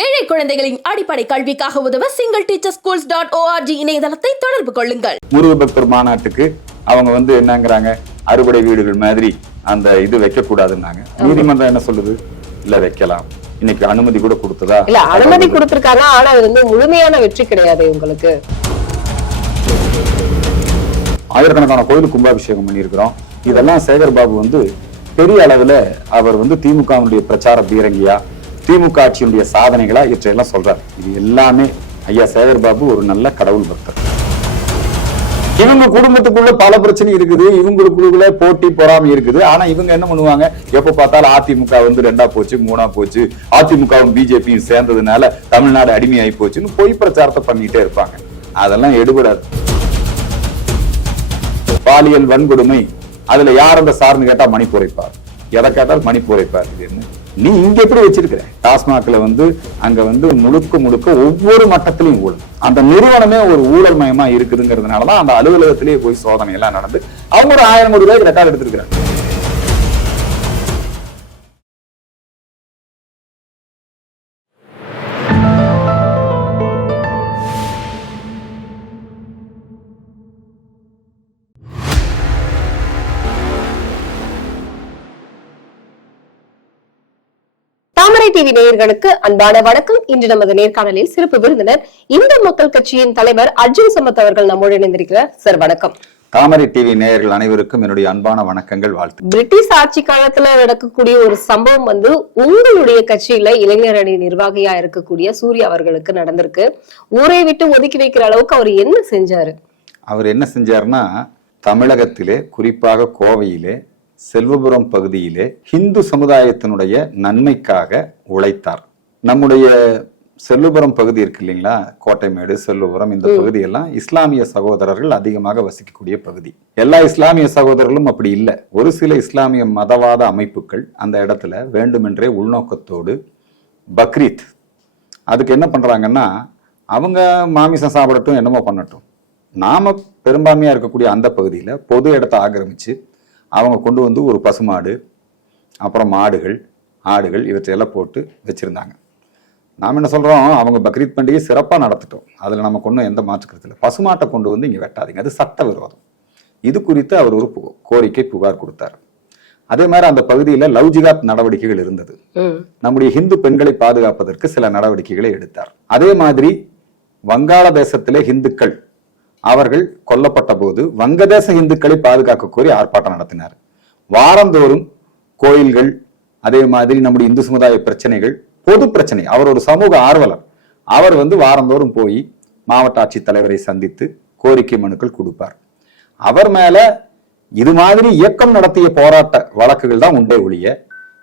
ஏழை குழந்தைகளின் அடிப்படை கல்விக்காக உதவ single teacher schools dot ORG இணையதளத்தை தொடர்பு கொள்ளுங்கள். முருக பக்தர் மாநாட்டுக்கு அவங்க வந்து என்னங்கிறாங்க? அறுபடை வீடுகள் மாதிரி அந்த இது வைக்க கூடாதுன்னாங்க நீதிமன்றம் என்ன சொல்லுது? இல்ல வைக்கலாம். இன்னைக்கு அனுமதி கூட கொடுத்ததா? இல்ல அனுமதி கொடுத்திருக்காங்க. ஆனா அது வந்து முழுமையான வெற்றி கிடையாது உங்களுக்கு ஆயிரக்கணக்கான கோயில் கும்பாபிஷேகம் பண்ணியிருக்கிறோம். இதெல்லாம் சேகர் பாபு வந்து பெரிய அளவுல அவர் வந்து திமுகவினுடைய பிரச்சார பீரங்கியா திமுக ஆட்சியினுடைய சாதனைகளா இவற்றையெல்லாம் சொல்றாரு. இது எல்லாமே ஐயா சேகர் பாபு ஒரு நல்ல கடவுள் பக்தர். இவங்க குடும்பத்துக்குள்ள பல பிரச்சனை இருக்குது. இவங்களுக்குள்ள போட்டி பொறாமை இருக்குது. ஆனா இவங்க என்ன பண்ணுவாங்க? எப்ப பார்த்தாலும் அதிமுக வந்து ரெண்டா போச்சு மூணா போச்சு. அதிமுகவும் பிஜேபியும் சேர்ந்ததுனால தமிழ்நாடு அடிமையாகி போச்சுன்னு பொய் பிரச்சாரத்தை பண்ணிட்டே இருப்பாங்க. அதெல்லாம் எடுபடாது. பாலியல் வன்கொடுமை அதுல யார் அந்த சார்னு கேட்டா மணி புரைப்பார் எதை கேட்டால் மணிப்பூரை புரைப்பார் நீ இங்க எப்படி வச்சிருக்கிற? டாஸ்மாக்ல வந்து அங்க வந்து முழுக்க முழுக்க ஒவ்வொரு மட்டத்திலையும் ஊழல். அந்த நிறுவனமே ஒரு ஊழல் மயமா இருக்குதுங்கிறதுனாலதான் அந்த அலுவலகத்திலேயே போய் சோதனை எல்லாம் நடந்து அவங்க ஒரு ஆயிரம் கோடி ரூபாய்க்கு ரெக்கார்டு எடுத்திருக்கிறாங்க. டிவி நேயர்களுக்கு அன்பான வணக்கம். இன்று நமது நேர்காணலில் சிறப்பு விருந்தினர் இந்து மக்கள் கட்சியின் தலைவர் அர்ஜுன் சமத் அவர்கள் நம்மோடு இணைந்திருக்கிறார். சார் வணக்கம். தாமரை டிவி நேயர்கள் அனைவருக்கும் என்னுடைய அன்பான வணக்கங்கள் வாழ்த்து பிரிட்டிஷ் ஆட்சி காலத்துல நடக்கக்கூடிய ஒரு சம்பவம் வந்து உங்களுடைய கட்சியில இளைஞர் அணி நிர்வாகியா இருக்கக்கூடிய சூர்யா அவர்களுக்கு நடந்திருக்கு. ஊரை விட்டு ஒதுக்கி வைக்கிற அளவுக்கு அவர் என்ன செஞ்சாரு? அவர் என்ன செஞ்சாருன்னா தமிழகத்திலே குறிப்பாக கோவையிலே செல்வபுரம் பகுதியிலே இந்து சமுதாயத்தினுடைய நன்மைக்காக உழைத்தார். நம்முடைய செல்வபுரம் பகுதி இருக்கு இல்லைங்களா? கோட்டைமேடு செல்வபுரம் இந்த பகுதியெல்லாம் இஸ்லாமிய சகோதரர்கள் அதிகமாக வசிக்கக்கூடிய பகுதி. எல்லா இஸ்லாமிய சகோதரர்களும் அப்படி இல்லை. ஒரு சில இஸ்லாமிய மதவாத அமைப்புகள் அந்த இடத்துல வேண்டுமென்றே உள்நோக்கத்தோடு பக்ரீத். அதுக்கு என்ன பண்றாங்கன்னா அவங்க மாமிசம் சாப்பிடட்டும் என்னமோ பண்ணட்டும். நாம பெரும்பான்மையா இருக்கக்கூடிய அந்த பகுதியில பொது இடத்தை ஆக்கிரமிச்சு அவங்க கொண்டு வந்து ஒரு பசுமாடு அப்புறம் மாடுகள் ஆடுகள் இவற்றையெல்லாம் போட்டு வச்சிருந்தாங்க. நாம் என்ன சொல்றோம்? அவங்க பக்ரீத் பண்டிகை சிறப்பா நடத்திட்டோம். அதுல நமக்கு ஒன்றும் எந்த மாற்று கருத்து இல்லை. பசுமாட்டை கொண்டு வந்து இங்க வெட்டாதீங்க. அது சட்ட விரோதம். இது குறித்து அவர் ஒரு கோரிக்கை புகார் கொடுத்தார். அதே மாதிரி அந்த பகுதியில லவ் ஜிகாத் நடவடிக்கைகள் இருந்தது. நம்முடைய ஹிந்து பெண்களை பாதுகாப்பதற்கு சில நடவடிக்கைகளை எடுத்தார். அதே மாதிரி வங்காளதேசத்திலே இந்துக்கள் அவர்கள் கொல்லப்பட்ட போது வங்கதேச இந்துக்களை பாதுகாக்க கோரி ஆர்ப்பாட்டம் நடத்தினார். வாரந்தோறும் கோயில்கள் அதே மாதிரி நம்முடைய இந்து சமுதாய பிரச்சனைகள் பொது பிரச்சனை அவர் ஒரு சமூக ஆர்வலர். அவர் வந்து வாரந்தோறும் போய் மாவட்ட ஆட்சித்தலைவரை சந்தித்து கோரிக்கை மனுக்கள் கொடுப்பார். அவர் மேல இது மாதிரி இயக்கம் நடத்திய போராட்ட வழக்குகள் தான் உண்டே ஒழிய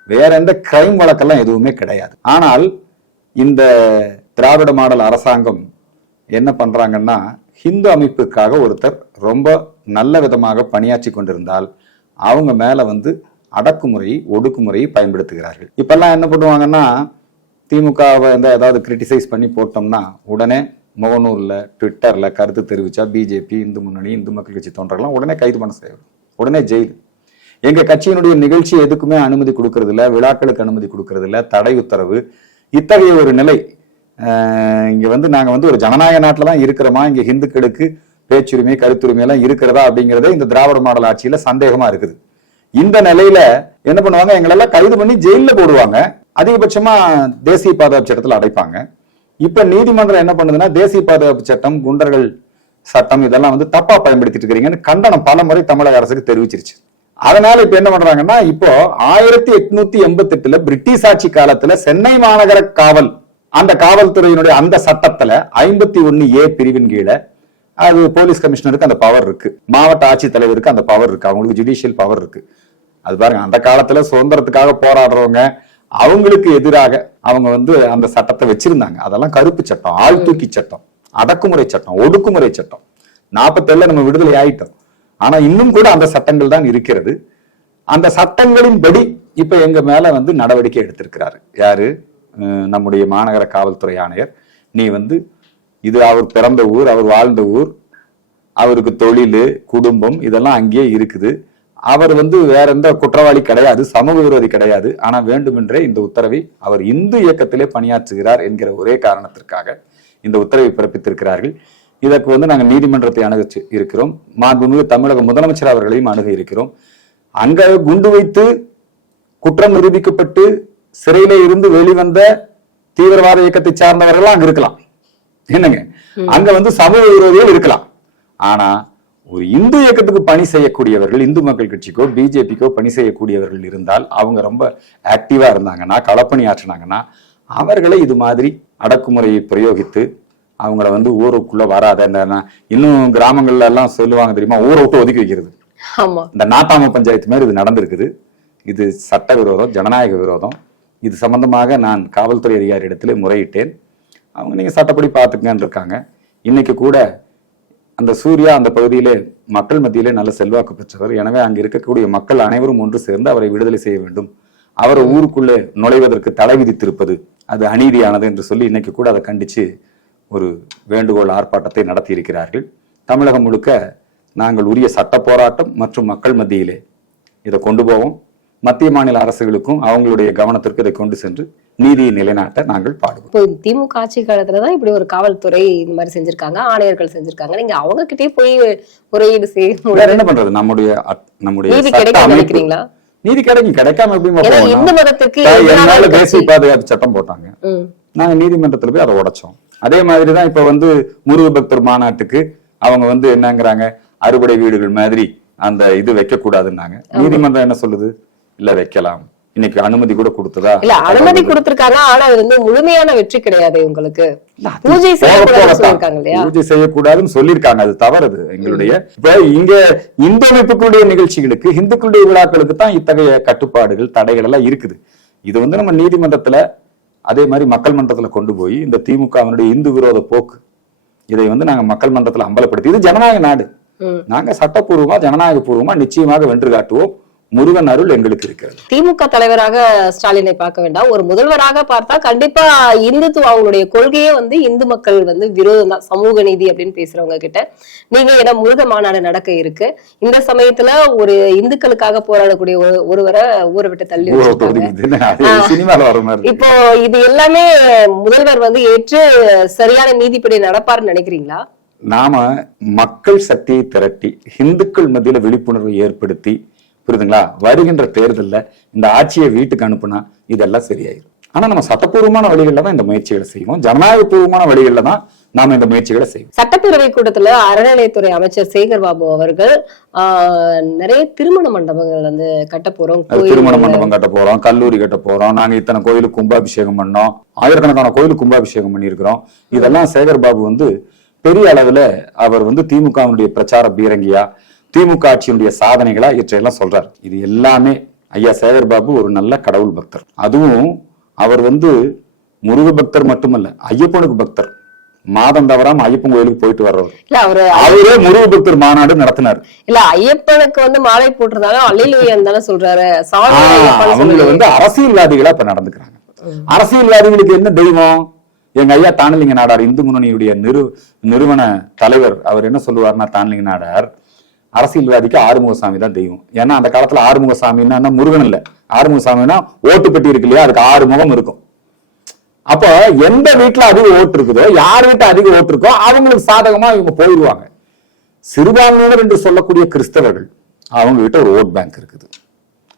வேற எந்த கிரைம் வழக்கெல்லாம் எதுவுமே கிடையாது. ஆனால் இந்த திராவிட மாடல் அரசாங்கம் என்ன பண்றாங்கன்னா ஹிந்து அமைப்புக்காக ஒருத்தர் ரொம்ப நல்ல விதமாக பணியாற்றி கொண்டிருந்தால் அவங்க மேலே வந்து அடக்குமுறை ஒடுக்குமுறையை பயன்படுத்துகிறார்கள். இப்பெல்லாம் என்ன பண்ணுவாங்கன்னா திமுகவை வந்து ஏதாவது கிரிட்டிசைஸ் பண்ணி போட்டோம்னா உடனே முகநூரில் ட்விட்டரில் கருத்து தெரிவித்தா பிஜேபி இந்து முன்னணி இந்து மக்கள் கட்சி தொண்டர்கள்லாம் உடனே கைது பண்ண செய்யணும். உடனே ஜெயில். எங்கள் கட்சியினுடைய நிகழ்ச்சி எதுக்குமே அனுமதி கொடுக்கறதில்ல விழாக்களுக்கு அனுமதி கொடுக்கறதில்ல தடை உத்தரவு. இத்தகைய ஒரு நிலை இங்க வந்து நாங்க வந்து ஒரு ஜனநாயக நாட்டில் தான் இருக்கிறோமா? இங்க ஹிந்துக்களுக்கு பேச்சுரிமை கருத்துரிமை எல்லாம் இருக்கிறதா அப்படிங்கறதே இந்த திராவிட மாடல் ஆட்சியில சந்தேகமா இருக்குது. இந்த நிலையில என்ன பண்ணுவாங்க? எங்களெல்லாம் கைது பண்ணி ஜெயிலில் போடுவாங்க. அதிகபட்சமா தேசிய பாதுகாப்பு சட்டத்தில் அடைப்பாங்க. இப்ப நீதிமன்றம் என்ன பண்ணுதுன்னா தேசிய பாதுகாப்பு சட்டம் குண்டர்கள் சட்டம் இதெல்லாம் வந்து தப்பா பயன்படுத்திட்டு இருக்கிறீங்கன்னு கண்டனம் பல முறை தமிழக அரசுக்கு தெரிவிச்சிருச்சு. அதனால இப்ப என்ன பண்றாங்கன்னா இப்போ ஆயிரத்தி எட்நூத்தி எண்பத்தி எட்டுல பிரிட்டிஷ் ஆட்சி காலத்துல சென்னை மாநகர காவல் அந்த காவல்துறையினுடைய அந்த சட்டத்துல ஐம்பத்தி ஒன்னு ஏ பிரிவின் கீழே அது போலீஸ் கமிஷனருக்கு அந்த பவர் இருக்கு. மாவட்ட ஆட்சித்தலைவருக்கு அந்த பவர் இருக்கு. அவங்களுக்கு ஜுடிஷியல் பவர் இருக்கு. அது பாருங்க அந்த காலத்துல சுதந்திரத்துக்காக போராடுறவங்க அவங்களுக்கு எதிராக அவங்க வந்து அந்த சட்டத்தை வச்சிருந்தாங்க. அதெல்லாம் கருப்பு சட்டம் ஆள் தூக்கி சட்டம் அடக்குமுறை சட்டம் ஒடுக்குமுறை சட்டம். நாற்பத்தேழுல நம்ம விடுதலை ஆயிட்டோம். ஆனா இன்னும் கூட அந்த சட்டங்கள் தான் இருக்கிறது. அந்த சட்டங்களின்படி இப்ப எங்க மேல வந்து நடவடிக்கை எடுத்திருக்கிறாரு. யாரு? நம்முடைய மாநகர காவல்துறை ஆணையர் நீ வந்து இது அவர் பிறந்த ஊர் அவர் வாழ்ந்த ஊர் அவருக்கு தொழில் குடும்பம் இதெல்லாம் அங்கேயே இருக்குது. அவர் வந்து வேற எந்த குற்றவாளி கிடையாது சமூக விரோதி கிடையாது. ஆனா வேண்டுமென்றே இந்த உத்தரவை அவர் இந்து இயக்கத்திலே பணியாற்றுகிறார் என்கிற ஒரே காரணத்திற்காக இந்த உத்தரவை பிறப்பித்திருக்கிறார்கள். இதற்கு வந்து நாங்கள் நீதிமன்றத்தை அணுக இருக்கிறோம். மாண்புமிகு தமிழக முதலமைச்சர் அவர்களையும் அணுக இருக்கிறோம். அங்க குண்டு வைத்து குற்றம் நிரூபிக்கப்பட்டு சிறையில இருந்து வெளிவந்த தீவிரவாத இயக்கத்தை சார்ந்தவர்கள் அங்க இருக்கலாம். என்னங்க? அங்க வந்து சமூக விரோதிகள் இருக்கலாம். ஆனா ஒரு இந்து இயக்கத்துக்கு பணி செய்யக்கூடியவர்கள் இந்து மக்கள் கட்சிக்கோ பிஜேபிக்கோ பணி செய்யக்கூடியவர்கள் இருந்தால் அவங்க ரொம்ப ஆக்டிவா இருந்தாங்கன்னா களப்பணி ஆற்றினாங்கன்னா அவர்களை இது மாதிரி அடக்குமுறையை பிரயோகித்து அவங்கள வந்து ஊருக்குள்ள வராத இந்த இன்னும் கிராமங்கள்ல எல்லாம் சொல்லுவாங்க தெரியுமா? ஊரை விட்டு ஒதுக்கி வைக்கிறது. இந்த நாட்டாம பஞ்சாயத்து மாதிரி இது நடந்திருக்குது. இது சட்ட விரோதம் ஜனநாயக விரோதம். இது சம்பந்தமாக நான் காவல்துறை அதிகாரியிடத்தில் முறையிட்டேன். அவங்க நீங்கள் சட்டப்படி பார்த்துக்கங்கன்னு இருக்காங்க. இன்னைக்கு கூட அந்த சூர்யா அந்த பகுதியிலே மக்கள் மத்தியிலே நல்ல செல்வாக்கு பெற்றவர். எனவே அங்கே இருக்கக்கூடிய மக்கள் அனைவரும் ஒன்று சேர்ந்து அவரை விடுதலை செய்ய வேண்டும். அவரை ஊருக்குள்ளே நுழைவதற்கு தடை விதித்திருப்பது அது அநீதியானது என்று சொல்லி இன்னைக்கு கூட அதை கண்டித்து ஒரு வேண்டுகோள் ஆர்ப்பாட்டத்தை நடத்தி இருக்கிறார்கள் தமிழகம் முழுக்க நாங்கள் உரிய சட்ட போராட்டம் மற்றும் மக்கள் மத்தியிலே இதை கொண்டு போவோம். மத்திய மாநில அரசுகளுக்கும் அவங்களுடைய கவனத்திற்கு இதை கொண்டு சென்று நீதியை நிலைநாட்ட நாங்கள் பாடுவோம் இப்போ திமுக ஆட்சி காலத்துலதான் இப்படி ஒரு காவல்துறை இந்த மாதிரி செஞ்சிருக்காங்க ஆணையர்கள் செஞ்சிருக்காங்க. நீங்க அவங்க கிட்டயே போய் முறையீடு செய்ய என்ன பண்றது? நம்முடைய நம்முடைய நீதி அமைப்பு- நினைக்கிறீங்களா நீதி கிடைக்கும். கிடைக்காம போகணும்? இந்து மதத்துக்கு சார், எதிரான என் மேல கட்சி. தேசிய பாதுகாப்பு சட்டம் போட்டாங்க. நாங்க நீதிமன்றத்துல போய் அதை உடைச்சோம். அதே மாதிரிதான் இப்ப வந்து முருக பக்தர் மாநாட்டுக்கு அவங்க வந்து என்னங்கிறாங்க? அறுபடை வீடுகள் மாதிரி அந்த இது வைக்க கூடாதுன்னாங்க நீதிமன்றம் என்ன சொல்லுது? இல்ல வைக்கலாம். இன்னைக்கு அனுமதி கூட கொடுத்ததா? இல்ல அனுமதி கொடுத்திருக்காங்க ஆனா அது வந்து முழுமையான வெற்றி கிடையாது உங்களுக்கு பூஜை செய்யக்கூடாதுன்னு. சொல்லியிருக்காங்க அது தவறுது. எங்களுடைய இப்ப இங்க இந்து அமைப்புகளுடைய நிகழ்ச்சிகளுக்கு இந்துக்களுடைய விழாக்களுக்கு தான் இத்தகைய கட்டுப்பாடுகள் தடைகள் எல்லாம் இருக்குது. இது வந்து நம்ம நீதிமன்றத்துல அதே மாதிரி மக்கள் மன்றத்துல கொண்டு போய் இந்த திமுகவினுடைய இந்து விரோத போக்கு இதை வந்து நாங்க மக்கள் மன்றத்துல அம்பலப்படுத்தி இது ஜனநாயக நாடு. நாங்க சட்டப்பூர்வமா ஜனநாயக பூர்வமா நிச்சயமாக வென்று காட்டுவோம். முருகன் அருள் எங்களுக்கு இருக்கிறது. திமுக தலைவராக ஸ்டாலினை பார்க்க வேண்டாம். ஒரு முதல்வராக பார்த்தா கண்டிப்பா இந்துத்துவ அவங்களுடைய கொள்கையே வந்து இந்து மக்கள் வந்து விரோதம் தான். சமூக நீதி அப்படின்னு பேசுறவங்க கிட்ட. நீங்க ஏன்னா முருக மாநாடு நடக்க இருக்கு. இந்த சமயத்துல ஒரு இந்துக்களுக்காக போராடக்கூடிய ஒரு- ஒருவரை ஊரை விட்டு தள்ளி. இப்போ இது எல்லாமே முதல்வர் வந்து ஏற்று சரியான நீதிப்படி நடப்பாருன்னு நினைக்கிறீங்களா? நாம மக்கள் சக்தியை திரட்டி இந்துக்கள் மத்தியில விழிப்புணர்வை ஏற்படுத்தி புரியுதுங்களா? வருகின்ற தேர்தல்ல இந்த ஆட்சியை வீட்டுக்கு அனுப்புனா இதெல்லாம் சரியாயிரும். ஆனா நம்ம சட்டப்பூர்வமான வழிகளில் தான் இந்த முயற்சிகளை செய்வோம். ஜனநாயகபூர்வமான வழிகளில் தான் நாம இந்த முயற்சிகளை செய்வோம். சட்டப்பேரவை கூட்டத்துல அறநிலையத்துறை அமைச்சர் சேகர் பாபு அவர்கள் நிறைய திருமண மண்டபங்கள் வந்து கட்ட போறோம். திருமண மண்டபம் கட்ட போறோம் கல்லூரி கட்ட போறோம். நாங்க இத்தனை கோயிலுக்கு கும்பாபிஷேகம் பண்ணோம். ஆயிரக்கணக்கான கோயிலுக்கு கும்பாபிஷேகம் பண்ணியிருக்கிறோம். இதெல்லாம் சேகர் பாபு வந்து பெரிய அளவுல அவர் வந்து திமுகவினுடைய பிரச்சார பீரங்கியா திமுக ஆட்சியினுடைய சாதனைகளா இவற்றையெல்லாம் சொல்றார். இது எல்லாமே ஐயா சேகர் பாபு ஒரு நல்ல கடவுள் பக்தர். அதுவும் அவர் வந்து முருக பக்தர் மட்டுமல்ல ஐயப்பனுக்கு பக்தர். மாதம் தவறாம ஐயப்பன் கோயிலுக்கு போயிட்டு வர்றவர். இல்ல அவரு அவரே முருக பக்தர் மாநாடு நடத்தினார். இல்ல ஐயப்பனுக்கு வந்து மாலை போட்டிருந்தாலும் அல்லையிலுயன் தானே சொல்றாரு. சொல்லி- வந்து அரசியல்வாதிகளா இப்ப நடந்துக்கிறாங்க. அரசியல்வாதிகளுக்கு என்ன தெய்வம்? எங்க ஐயா தானலிங்க நாடார் இந்து முன்னணியுடைய நிறு நிறுவன தலைவர் அவர் என்ன சொல்லுவார்னா தானலிங்க நாடார் அரசியல்வாதிக்கு ஆறுமுகசாமி தான் தெய்வம். ஏன்னா அந்த காலத்துல ஆறுமுகசாமின்னா முருகன் இல்ல. ஆறுமுகசாமின்னா ஓட்டு பெட்டி இருக்கு இல்லையா? அதுக்கு ஆறு முகம் இருக்கும். அப்போ எந்த வீட்டுல அதிக ஓட்டு இருக்குதோ யார் வீட்டு அதிக ஓட்டு இருக்கோ அவங்களுக்கு சாதகமா இவங்க போயிடுவாங்க. சிறுபான்மையினர் என்று சொல்லக்கூடிய கிறிஸ்தவர்கள் அவங்க கிட்ட ஒரு ஓட் பேங்க் இருக்குது.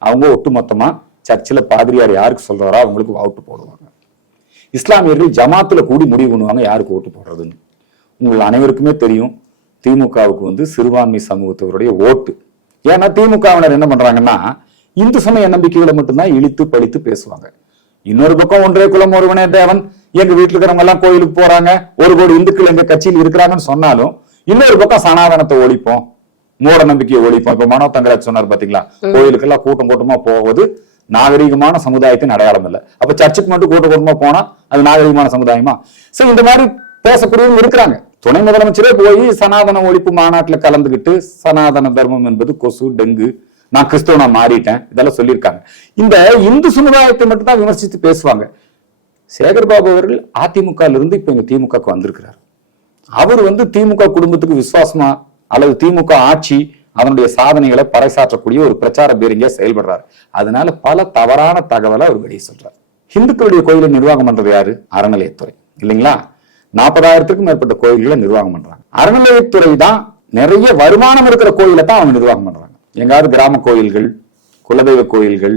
அவங்க ஒட்டுமொத்தமா சர்ச்சில் பாதிரியார் யாருக்கு சொல்றாரோ அவங்களுக்கு ஓட்டு போடுவாங்க. இஸ்லாமியர்கள் ஜமாத்துல கூடி முடிவு பண்ணுவாங்க யாருக்கு ஓட்டு போடுறதுன்னு. உங்கள் அனைவருக்குமே தெரியும் திமுகவுக்கு வந்து சிறுபான்மை சமூகத்தவருடைய ஓட்டு. ஏன்னா திமுகவினர் என்ன பண்றாங்கன்னா இந்து சமய நம்பிக்கைகளை மட்டும்தான் இழித்து பழித்து பேசுவாங்க. இன்னொரு பக்கம் ஒன்றே குலம் ஒருவனே தேவன். எங்க வீட்டுல இருக்கிறவங்க எல்லாம் கோயிலுக்கு போறாங்க. ஒரு கோடி இந்துக்கள் எங்க கட்சியில் இருக்கிறாங்கன்னு சொன்னாலும் இன்னொரு பக்கம் சனாதனத்தை ஒழிப்போம். மூட நம்பிக்கையை ஒழிப்போம். இப்ப மனோ தங்கராஜ் சொன்னார் பாத்தீங்களா? கோயிலுக்கெல்லாம் கூட்டம் கூட்டமா போவது நாகரீகமான சமுதாயத்தின் அடையாளம் இல்ல. அப்ப சர்ச்சுக்கு மட்டும் கூட்டம் கூட்டமா போனா அது நாகரீகமான சமுதாயமா? சோ இந்த மாதிரி பேசக்கூடியவங்க இருக்கிறாங்க. துணை முதலமைச்சரே போய் சனாதன ஒழிப்பு மாநாட்டில் கலந்துகிட்டு சனாதன தர்மம் என்பது கொசு டெங்கு. நான் கிறிஸ்தவனா மாறிட்டேன். இதெல்லாம் சொல்லியிருக்காங்க. இந்த இந்து சமுதாயத்தை மட்டும்தான் விமர்சித்து பேசுவாங்க. சேகர்பாபு அவர்கள் அதிமுகல இருந்து இப்ப எங்க திமுகக்கு வந்திருக்கிறார். அவர் வந்து திமுக குடும்பத்துக்கு விசுவாசமா அல்லது திமுக ஆட்சி அதனுடைய சாதனைகளை பறைசாற்றக்கூடிய ஒரு பிரச்சார பீரங்கியா செயல்படுறாரு. அதனால பல தவறான தகவலை அவர் வெளியே சொல்றாரு. இந்துக்களுடைய கோயிலை நிர்வாகம் பண்றது யாரு? அறநிலையத்துறை. இல்லைங்களா? நாற்பதாயிரத்துக்கும் மேற்பட்ட கோயில்களை நிர்வாகம் பண்றாங்க. அறநிலையத்துறை தான் நிறைய வருமானம் இருக்கிற கோயிலை தான் அவங்க நிர்வாகம் பண்றாங்க. எங்காவது கிராம கோயில்கள் குலதெய்வ கோயில்கள்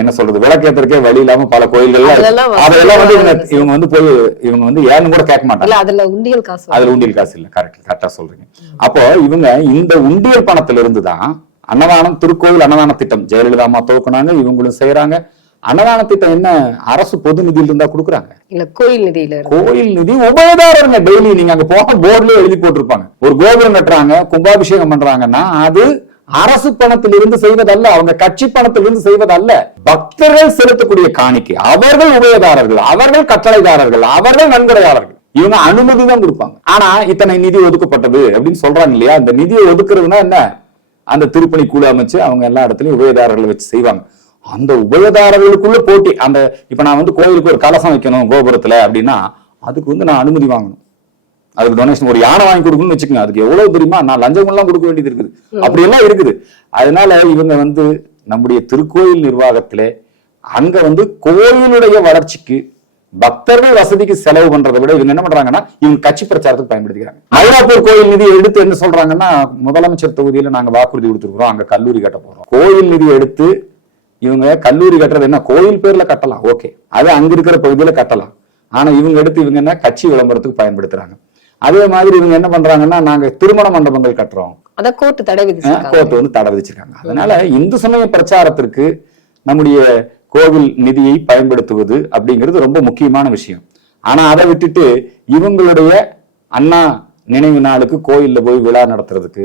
என்ன சொல்றது விளக்கேற்றதுக்கே வழி இல்லாம பல கோயில்கள்லாம் அதெல்லாம் வந்து இவங்க வந்து போய் இவங்க வந்து ஏன்னு கூட கேட்க மாட்டாங்க. அதுல உண்டியல் காசு. அதுல உண்டியல் காசு இல்ல கரெக்ட் கரெக்டா சொல்றீங்க. அப்போ இவங்க இந்த உண்டியல் பணத்துல இருந்து தான் அன்னதானம் திருக்கோவில் அன்னதான திட்டம் ஜெயலலிதா அம்மா துவக்குனாங்க இவங்களும் செய்யறாங்க அன்னதான திட்டம் என்ன அரசு பொது நிதியில இருந்தா கொடுக்குறாங்க? இல்ல கோயில் நிதியில கோயில் நிதி உபயதாரருங்க டெய்லி நீங்க அங்க போன போர்டுல எழுதி போட்டிருப்பாங்க. ஒரு கோபுரம் கட்டுறாங்க கும்பாபிஷேகம் பண்றாங்கன்னா அது அரசு பணத்திலிருந்து செய்வதல்ல அவங்க கட்சி பணத்திலிருந்து செய்வதல்ல. பக்தர்கள் செலுத்தக்கூடிய காணிக்கை. அவர்கள் உபயதாரர்கள் அவர்கள் கட்டளைதாரர்கள் அவர்கள் நன்கொடையாளர்கள். இவங்க அனுமதி தான் கொடுப்பாங்க. ஆனா இத்தனை நிதி ஒதுக்கப்பட்டது அப்படின்னு சொல்றாங்க இல்லையா? அந்த நிதியை ஒதுக்குறதுன்னா என்ன? அந்த திருப்பணி குழு அமைச்சு அவங்க எல்லா இடத்துலயும் உபயதாரர்களை வச்சு செய்வாங்க. அந்த உபயதாரர்களுக்குள்ள போட்டி. அந்த இப்ப நான் வந்து கோயிலுக்கு ஒரு கலசம் வைக்கணும் கோபுரத்துல அப்படின்னா அதுக்கு வந்து நான் அனுமதி வாங்கணும். அதுக்கு டொனேஷன் ஒரு யானை வாங்கி கொடுக்கணும்னு வச்சுக்கோங்க. அதுக்கு எவ்வளவு தெரியுமா? நான் லஞ்சம் எல்லாம் கொடுக்க வேண்டியது இருக்குது. அப்படி எல்லாம் இருக்குது. அதனால இவங்க வந்து நம்முடைய திருக்கோயில் நிர்வாகத்திலே அங்க வந்து கோயிலுடைய வளர்ச்சிக்கு பக்தர்கள் வசதிக்கு செலவு பண்றதை விட இவங்க என்ன பண்றாங்கன்னா இவங்க கட்சி பிரச்சாரத்துக்கு பயன்படுத்திக்கிறாங்க. மயிலாப்பூர் கோயில் நிதியை எடுத்து என்ன சொல்றாங்கன்னா முதலமைச்சர் தொகுதியில நாங்க வாக்குறுதி கொடுத்துருக்கோம் அங்க கல்லூரி கட்ட போறோம். கோயில் நிதி எடுத்து இவங்க கல்லூரி கட்டுறது என்ன? கோயில் பேர்ல கட்டலாம். ஓகே அது அங்க இருக்கிற பகுதியில கட்டலாம். ஆனா இவங்க எடுத்து இவங்க என்ன? கட்சி விளம்பரத்துக்கு பயன்படுத்துறாங்க. அதே மாதிரி இவங்க என்ன பண்றாங்கன்னா நாங்க திருமண மண்டபங்கள் கட்டுறோம். கோர்ட் தடை கோர்ட் வந்து தடை விதிச்சிருக்காங்க. அதனால இந்து சமய பிரச்சாரத்திற்கு நம்முடைய கோவில் நிதியை பயன்படுத்துவது அப்படிங்கிறது ரொம்ப முக்கியமான விஷயம். ஆனா அதை விட்டுட்டு இவங்களுடைய அண்ணா நினைவு நாளுக்கு கோயில்ல போய் விழா நடத்துறதுக்கு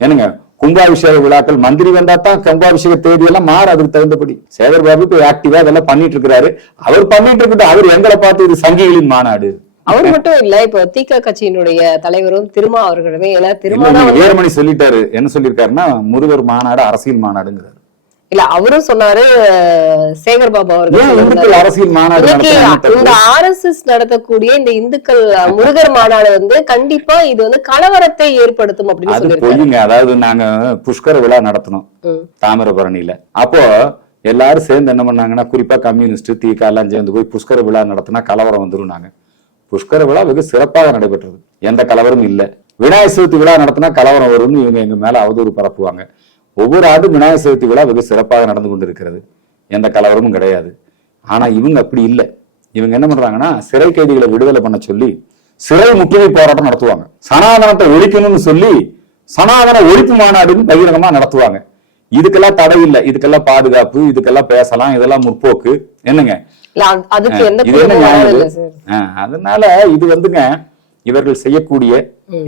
என்னங்க கும்பாபிஷேக விழாக்கள் மந்திரி வந்தா தான் கும்பாபிஷேக தேதி எல்லாம் மாற அதுக்கு தகுந்தபடி. சேகர் பாபு இப்ப ஆக்டிவா அதெல்லாம் பண்ணிட்டு இருக்கிறாரு அவர் பண்ணிட்டு இருக்கட்டும் அவர் எங்களை பார்த்து இது சங்கிகளின் மாநாடு. அவர் மட்டும் இல்ல இப்போ திக கட்சியினுடைய தலைவரும் திருமா அவர்களுமே ஏன்னா திருமா வீரமணி சொல்லிட்டாரு. என்ன சொல்லியிருக்காருன்னா முருகர் மாநாடு அரசியல் மாநாடுங்கிறாரு. இல்ல அவரும் சொன்னாரு சேகர் பாபு அவர்கள் அரசியல் மாநாடு இந்த. ஆர் எஸ் எஸ் நடத்தக்கூடிய இந்த இந்துக்கள் முருகர் மாநாடு வந்து கண்டிப்பா இது வந்து கலவரத்தை ஏற்படுத்தும் அப்படின்னு பொய்யுங்க அதாவது நாங்க புஷ்கர விழா நடத்தினோம் ம். தாமிரபரணியில. அப்போ எல்லாரும் சேர்ந்து என்ன பண்ணாங்கன்னா குறிப்பா கம்யூனிஸ்ட் தீகா எல்லாம் சேர்ந்து போய் புஷ்கர விழா நடத்தினா கலவரம் வந்துரும் நாங்க. புஷ்கர விழா வெகு சிறப்பாக நடைபெற்றது. எந்த கலவரமும் இல்ல. விநாயகர் சதுர்த்தி விழா நடத்தினா கலவரம் வரும்னு இவங்க எங்க மேல அவதூறு பரப்புவாங்க. ஒவ்வொரு ஆண்டும் விநாயகர் சதுர்த்தி விழா வெகு சிறப்பாக நடந்து கொண்டிருக்கிறது. எந்த கலவரமும் கிடையாது. ஆனா இவங்க அப்படி இல்ல. இவங்க என்ன பண்றாங்கன்னா சிறை கைதிகளை விடுதலை பண்ண சொல்லி சிறை முற்றுகை போராட்டம் நடத்துவாங்க. சனாதனத்தை ஒழிக்கணும்னு சொல்லி சனாதன ஒழிப்பு மாநாடுன்னு பகிரங்கமா நடத்துவாங்க. இதுக்கெல்லாம் தடை இல்லை. இதுக்கெல்லாம் பாதுகாப்பு இதுக்கெல்லாம் பேசலாம் இதெல்லாம் முற்போக்கு. என்னங்க? அதனால இது வந்துங்க இவர்கள் செய்யக்கூடிய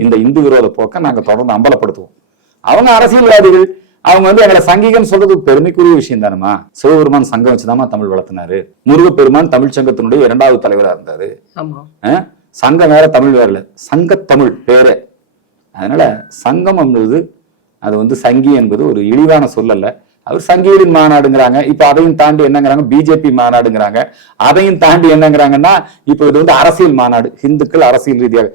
இந்த இந்து விரோத போக்கை நாங்க தொடர்ந்து அம்பலப்படுத்துவோம். அவங்க அரசியல்வாதிகள் அவங்க வந்து எங்களை சங்கீகம் சொல்றது பெருமைக்குரிய விஷயம் தானமா சிவபெருமான் சங்கம் வச்சுதாம்மா தமிழ் வளர்த்தினாரு. முருகப்பெருமான் தமிழ் சங்கத்தினுடைய இரண்டாவது தலைவரா இருந்தாரு? சங்கம் வேற தமிழ் வேற இல்ல. சங்கத்தமிழ் பேரு. அதனால சங்கம் என்பது அது வந்து சங்கி என்பது ஒரு இழிவான சொல்லல்ல அவர் சங்கிகளின் மாநாடுங்கிறாங்க. இப்ப அதையும் தாண்டி என்னங்கிறாங்க? பிஜேபி மாநாடுங்கிறாங்க. அதையும் தாண்டி என்னங்கிறாங்கன்னா இப்ப இது வந்து அரசியல் மாநாடு. இந்துக்கள் அரசியல் ரீதியாக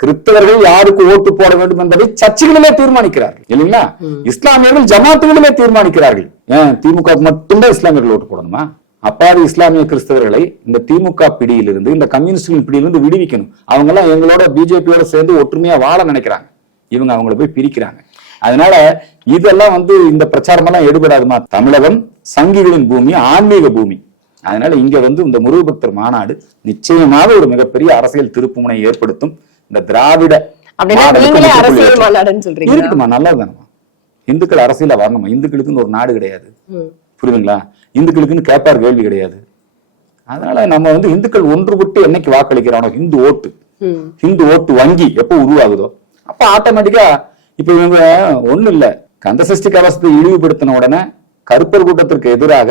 கிறிஸ்தவர்கள் யாருக்கு ஓட்டு போட வேண்டும் என்பதை சர்ச்சுகளிலே தீர்மானிக்கிறார்கள் இல்லைங்களா? இஸ்லாமியர்கள் ஜமாத்துகளிலே தீர்மானிக்கிறார்கள். ஏன்? திமுக மட்டும்தான் இஸ்லாமியர்கள் ஓட்டு போடணுமா? அப்பாவி இஸ்லாமிய கிறிஸ்தவர்களை இந்த திமுக பிடியிலிருந்து இந்த கம்யூனிஸ்டுகளின் பிடியிலிருந்து விடுவிக்கணும். அவங்க எல்லாம் எங்களோட பிஜேபியோட சேர்ந்து ஒற்றுமையா வாழ நினைக்கிறாங்க. இவங்க அவங்கள போய் பிரிக்கிறாங்க. அதனால இதெல்லாம் வந்து இந்த பிரச்சாரம் எல்லாம் எடுபடாதுமா? தமிழகம் சங்கிகளின் பூமி ஆன்மீக பூமி. அதனால இங்க வந்து இந்த முருகபக்தர் மாநாடு நிச்சயமாக ஒரு மிகப்பெரிய அரசியல் திருப்புமுனை ஏற்படுத்தும். இந்த திராவிட நல்லதுதானமா இந்துக்கள் அரசியல வரணுமா இந்துக்களுக்குன்னு ஒரு நாடு கிடையாது. புரியுதுங்களா? இந்துக்களுக்குன்னு கேட்பார் கேள்வி கிடையாது. அதனால நம்ம வந்து இந்துக்கள் ஒன்றுபட்டு என்னைக்கு வாக்களிக்கிறானோ? இந்து ஓட்டு. ம். இந்து ஓட்டு வங்கி எப்போ உருவாகுதோ? அப்ப ஆட்டோமேட்டிக்கா இப்ப இவங்க ஒண்ணும் இல்ல கந்தசஷ்டி கவசத்தை இழிவுபடுத்தின உடனே கருப்பர் கூட்டத்திற்கு எதிராக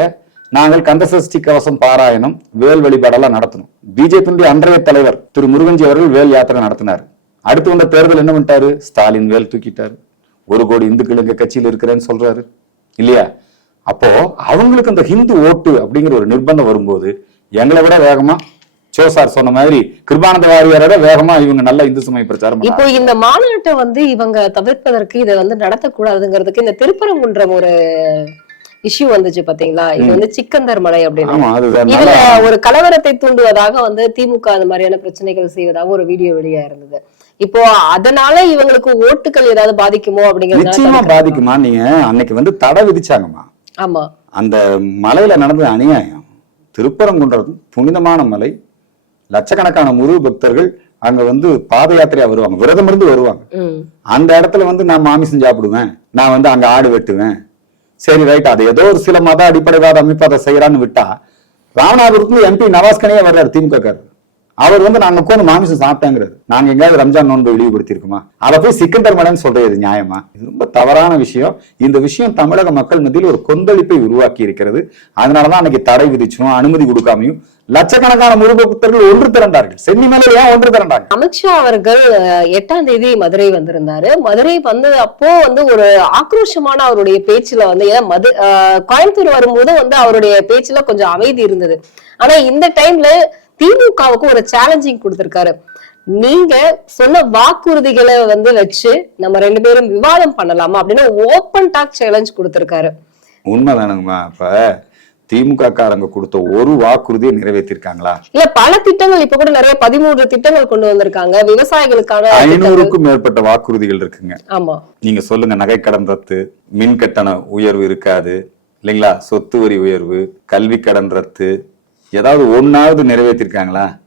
நாங்கள் கந்தசஷ்டி கவசம் பாராயணம் வேல் வழிபாடெல்லாம் நடத்தணும். பிஜேபியினுடைய அன்றைய தலைவர் திரு முருகன்ஜி அவர்கள் வேல் யாத்திரை நடத்தினார். அடுத்து வந்த தேர்தல் என்ன பண்ணிட்டாரு? ஸ்டாலின் வேல் தூக்கிட்டாரு. ஒரு கோடி இந்துக்கள் எங்க கட்சியில் இருக்கிறேன்னு சொல்றாரு. இல்லையா? அப்போ அவங்களுக்கு அந்த ஹிந்து ஓட்டு அப்படிங்கிற ஒரு நிர்பந்தம் வரும்போது எங்களை விட வேகமா சோ சார் சொன்ன மாதிரி கிருபானந்த வாரியாரோட வேகமா இவங்க நல்ல இந்து சமய பிரச்சாரம் இப்போ இந்த மாநாட்டை வந்து இவங்க தவிர்ப்பதற்கு இதை வந்து நடத்தக்கூடாதுங்கிறதுக்கு இந்த திருப்பரங்குன்றம் ஒரு இஷ்யூ வந்துச்சு பாத்தீங்களா? இது வந்து சிக்கந்தர் மலை அப்படின்னு. அது இதுல ஒரு கலவரத்தை தூண்டுவதாக வந்து திமுக அந்த மாதிரியான பிரச்சனைகள் செய்வதாக ஒரு வீடியோ வெளியா இருந்தது. இப்போ அதனால இவங்களுக்கு ஓட்டுகள் ஏதாவது பாதிக்குமோ நிச்சயமா அப்படிங்கறது பாதிக்குமா? நீங்க அன்னைக்கு வந்து தடை விதிச்சாங்கம்மா. ஆமா. அந்த மலையில நடந்தது அநியாயம் திருப்பரங்குன்றம் புனிதமான மலை லட்சக்கணக்கான முரு பக்தர்கள் அங்க வந்து பாத யாத்திரையா வருவாங்க. விரதம் இருந்து வருவாங்க அந்த இடத்துல வந்து நான் மாமிசம் சாப்பிடுவேன். நான் வந்து அங்க ஆடு வெட்டுவேன். சரி ரைட் அது ஏதோ ஒரு சில மத அடிப்படைவாத அமைப்பு அதை செய்யறான்னு விட்டா ராமநாதபுரத்துல எம்பி நவாஸ்கனே வர்றாரு திமுக காரர் அவர் வந்து நாங்க உட்காந்து மாமிசம் சாப்பிட்டேங்கிறது. நாங்க எங்கேயாவது ரம்ஜான் நோன்பு இழிவுபடுத்திருக்குமா அதை போய் சிக்கந்தர் மலைன்னு சொல்றது நியாயமா? இது ரொம்ப தவறான விஷயம். இந்த விஷயம் தமிழக மக்கள் மத்தியில் ஒரு கொந்தளிப்பை உருவாக்கி இருக்கிறது. அதனாலதான் அன்னைக்கு தடை விதிச்சோம் அனுமதி கொடுக்காமையும். லட்சக்கணக்கான முருகபக்தர்கள் ஒன்று திரண்டார்கள். சென்னி மேல ஏன் ஒன்று திரண்டாங்க? அமித்ஷா அவர்கள் எட்டாம் தேதி மதுரை வந்திருந்தாரு. மதுரை வந்து அப்போ வந்து ஒரு ஆக்ரோஷமான அவருடைய பேச்சுல வந்து ஏன்னா மது கோயம்புத்தூர் வரும்போது வந்து அவருடைய பேச்சுல கொஞ்சம் அமைதி இருந்தது. ஆனா இந்த டைம்ல திமுகவுக்கு ஒரு சேலஞ்சிங் கொடுத்திருக்காரு. நீங்க சொன்ன வாக்குறுதிகளை வந்து வச்சு நம்ம ரெண்டு பேரும் விவாதம் பண்ணலாமா அப்படின்னு ஓப்பன் டாக் சேலஞ்ச் கொடுத்திருக்காரு. உண்மைதானுங்கம்மா. இப்ப திமுக காரங்க கொடுத்த ஒரு வாக்குறுதியை நிறைவேற்றிருக்காங்களா? இல்ல பல திட்டங்கள் இப்ப கூட நிறைய பதிமூன்று திட்டங்கள் கொண்டு வந்திருக்காங்க. விவசாயிகளுக்கான. ஐநூறுக்கும் மேற்பட்ட வாக்குறுதிகள் இருக்குங்க. ஆமா. நீங்க சொல்லுங்க நகைக்கடன் ரத்து மின் கட்டண உயர்வு இருக்காது இல்லைங்களா? சொத்து வரி உயர்வு கல்வி கடன் ரத்து ஏதாவது ஒன்னாவது நிறைவேற்றிருக்காங்களா?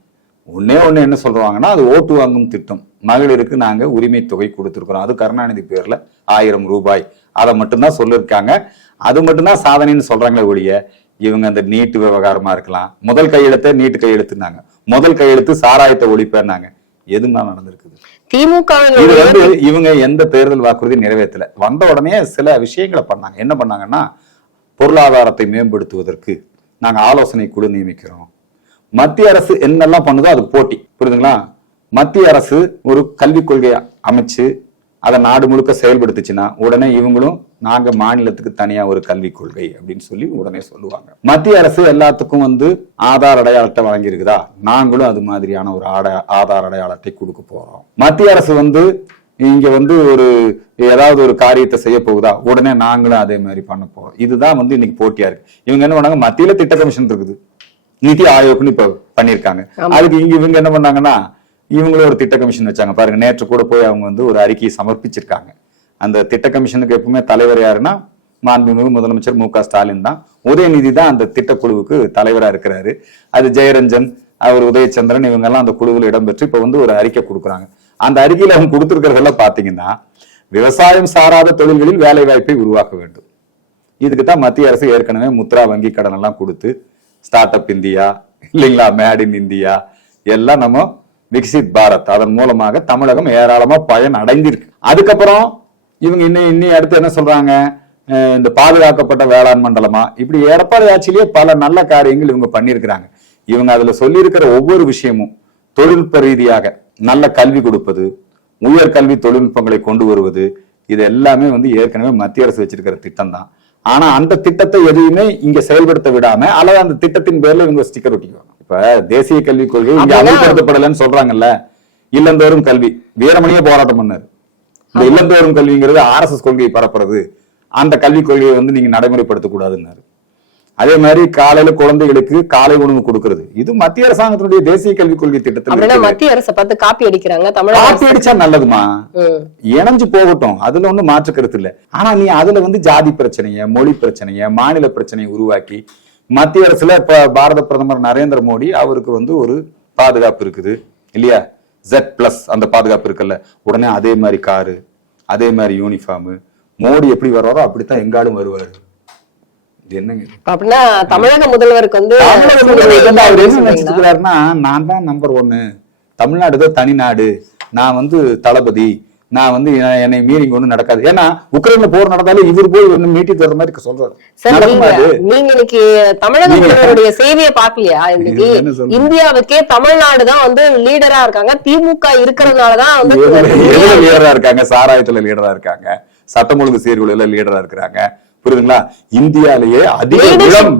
ஒண்ணே ஒண்ணு என்ன சொல்றாங்கன்னா அது ஓட்டு வாங்கும் திட்டம். மகளிருக்கு நாங்க உரிமை தொகை கொடுத்திருக்கிறோம். அது கருணாநிதி பேர்ல ஆயிரம் ரூபாய். அதை மட்டும்தான் சொல்லிருக்காங்க. அது மட்டும்தான் சாதனைன்னு சொல்றாங்களே ஒழிய இவங்க அந்த நீட்டு விவகாரமா இருக்கலாம். முதல் கையெழுத்தை நீட்டு கையெழுத்துனாங்க. முதல் கையெழுத்து சாராயத்தை ஒழிப்பேன்னாங்க. எதுமா நடந்திருக்குது? திமுக இது வந்து இவங்க எந்த தேர்தல் வாக்குறுதி நிறைவேற்றல. வந்த உடனே சில விஷயங்களை பண்ணாங்க. என்ன பண்ணாங்கன்னா பொருளாதாரத்தை மேம்படுத்துவதற்கு நாங்கள் ஆலோசனை குழு நியமிக்கிறோம். மத்திய அரசு என்னெல்லாம் பண்ணுதோ அதுக்கு போட்டி புரியுதுங்களா? மத்திய அரசு ஒரு கல்விக் கொள்கையை அமைச்சு அதை நாடு முழுக்க செயல்படுத்துச்சுன்னா உடனே இவங்களும் நாங்க மாநிலத்துக்கு தனியா ஒரு கல்விக் கொள்கை அப்படின்னு சொல்லி உடனே சொல்லுவாங்க. மத்திய அரசு எல்லாத்துக்கும் வந்து ஆதார் அடையாள அட்டை வழங்கியிருக்குதா? நாங்களும் அது மாதிரியான ஒரு ஆட ஆதார் அடையாள அட்டை கொடுக்க போறோம். மத்திய அரசு வந்து இங்க வந்து ஒரு ஏதாவது ஒரு காரியத்தை செய்ய போகுதா? உடனே நாங்களும் அதே மாதிரி பண்ண போறோம். இதுதான் வந்து இன்னைக்கு போட்டியா இருக்கு. இவங்க என்ன பண்ணாங்க? மத்தியில திட்ட கமிஷன் இருக்குது. நிதி ஆயோக்னு இப்ப பண்ணிருக்காங்க. அதுக்கு இங்க இவங்க என்ன பண்ணாங்கன்னா இவங்களும் ஒரு திட்ட கமிஷன் வச்சாங்க. பாருங்க நேற்று கூட போய் அவங்க வந்து ஒரு அறிக்கையை சமர்ப்பிச்சிருக்காங்க. அந்த திட்ட கமிஷனுக்கு எப்பவுமே தலைவர் யாருன்னா மாண்புமிகு முதலமைச்சர் மு க ஸ்டாலின் தான். உதயநிதி தான் அந்த திட்டக்குழுவுக்கு தலைவரா இருக்கிறாரு. அது ஜெயரஞ்சன் அவர் உதயச்சந்திரன் இவங்க எல்லாம் அந்த குழுவில் இடம்பெற்று இப்ப வந்து ஒரு அறிக்கை கொடுக்குறாங்க. அந்த அறிக்கையில் அவங்க கொடுத்துருக்கிறதெல்லாம் பார்த்தீங்கன்னா விவசாயம் சாராத தொழில்களில் வேலை வாய்ப்பை உருவாக்க வேண்டும். இதுக்கு தான் மத்திய அரசு ஏற்கனவே முத்ரா வங்கி கடன் எல்லாம் கொடுத்து ஸ்டார்ட் அப் இந்தியா இல்லைங்களா மேட் இன் இந்தியா எல்லாம் நம்ம விக்சித் பாரத் அதன் மூலமாக தமிழகம் ஏராளமா பயன் அடைந்திருக்கு. அதுக்கப்புறம் இவங்க இன்னும் இன்னும் அடுத்து என்ன சொல்றாங்க? இந்த பாதுகாக்கப்பட்ட வேளாண் மண்டலமா? இப்படி எடப்பாடி ஆட்சியிலேயே பல நல்ல காரியங்கள் இவங்க பண்ணியிருக்கிறாங்க. இவங்க அதுல சொல்லியிருக்கிற ஒவ்வொரு விஷயமும் தொழில்நுட்ப ரீதியாக நல்ல கல்வி கொடுப்பது உயர் கல்வி தொழில்நுட்பங்களை கொண்டு வருவது இது எல்லாமே வந்து ஏற்கனவே மத்திய அரசு வச்சிருக்கிற திட்டம் தான் ஆனா அந்த திட்டத்தை எதையுமே இங்க செயல்படுத்த விடாம அல்லது அந்த திட்டத்தின் பேர்ல இவங்க ஸ்டிக்கர் ஒட்டிக்குவாங்க. இப்ப தேசிய கல்விக் கொள்கை இங்க அமல்படுத்தப்படலைன்னு சொல்றாங்கல்ல. இல்லந்தோறும் கல்வி. வீரமணியே போராட்டம் பண்ணாரு. இந்த இல்லந்தோறும் கல்விங்கிறது ஆர்எஸ்எஸ் கொள்கையை பரப்புறது. அந்த கல்விக் கொள்கையை வந்து நீங்க நடைமுறைப்படுத்த கூடாதுன்னாரு அதே மாதிரி காலையில குழந்தைகளுக்கு காலை உணவு கொடுக்கிறது. இது மத்திய அரசாங்கத்தினுடைய தேசிய கல்விக் கொள்கை திட்டத்தில். மத்திய அரசை பார்த்து காப்பி அடிக்கிறாங்க காப்பி அடிச்சா நல்லதுமா. இணைஞ்சு போகட்டும். அதுல ஒண்ணும் மாற்று கருத்து இல்ல. ஆனா நீ அதுல வந்து ஜாதி பிரச்சனைய மொழி பிரச்சனைய மாநில பிரச்சனையை உருவாக்கி மத்திய அரசுல இப்ப பாரத பிரதமர் நரேந்திர மோடி அவருக்கு வந்து ஒரு பாதுகாப்பு இருக்குது. இல்லையா? ஜெட் பிளஸ் அந்த பாதுகாப்பு இருக்குல்ல. உடனே அதே மாதிரி காரு அதே மாதிரி யூனிஃபார்ம் மோடி எப்படி வர்றாரோ அப்படித்தான் எங்காலும் வருவாரு? அப்படின்னா தமிழக முதல்வருக்கு வந்து அவர் என்ன? நினைச்சிருக்கிறாருன்னா நான் தான் நம்பர் ஒன்னு தமிழ்நாடு தான் தனி நாடு. நான் வந்து தளபதி. நான் வந்து என்னை மீறி ஒண்ணும் நடக்காது. ஏன்னா உக்ரைன்ல போர் நடந்தாலும் இவர் போய் ஒண்ணு மீட்டிட்டு வர மாதிரி சொல்றாரு. நீங்க இன்னைக்கு தமிழக முதல்வருடைய செய்தியை பாக்கலையா இன்னைக்கு? இந்தியாவுக்கே தமிழ்நாடு தான் வந்து லீடரா இருக்காங்க. திமுக இருக்கிறதுனாலதான் வந்து லீடரா இருக்காங்க. சாராயத்துல லீடரா இருக்காங்க. சட்டம் ஒழுங்கு சீர்குலையில லீடரா இருக்கிறாங்க. புரியுதுங்களா? இந்தியாலேயே அதிக இளம்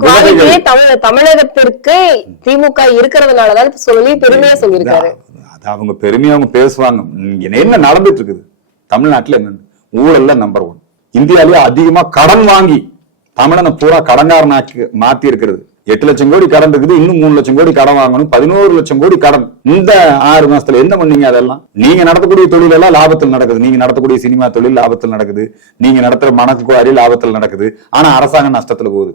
தமிழகத்திற்கு திமுக இருக்கிறதுனாலதான் சொல்லி பெருமையா சொல்லியிருக்காரு. அது அவங்க பெருமையா அவங்க பேசுவாங்க. என்ன நடந்துட்டு இருக்குது தமிழ்நாட்டுல என்ன ஊழல்ல நம்பர் ஒன் இந்தியாலேயே அதிகமா கடன் வாங்கி தமிழனை பூரா கடன்காரனாக்கி மாத்தி இருக்கிறது எட்டு லட்சம் கோடி கடன் இருக்குது இன்னும் மூணு லட்சம் கோடி கடன் வாங்கணும் பதினோரு லட்சம் கோடி கடன். இந்த ஆறு மாசத்துல என்ன பண்ணீங்க அதெல்லாம்? நீங்க நடத்தக்கூடிய தொழில் எல்லாம் லாபத்தில் நடக்குது. நீங்க நடத்தக்கூடிய சினிமா தொழில் லாபத்தில் நடக்குது. நீங்க நடத்துற மணக்கு குவாரி லாபத்தில் நடக்குது. ஆனா அரசாங்கம் நஷ்டத்துல போகுது.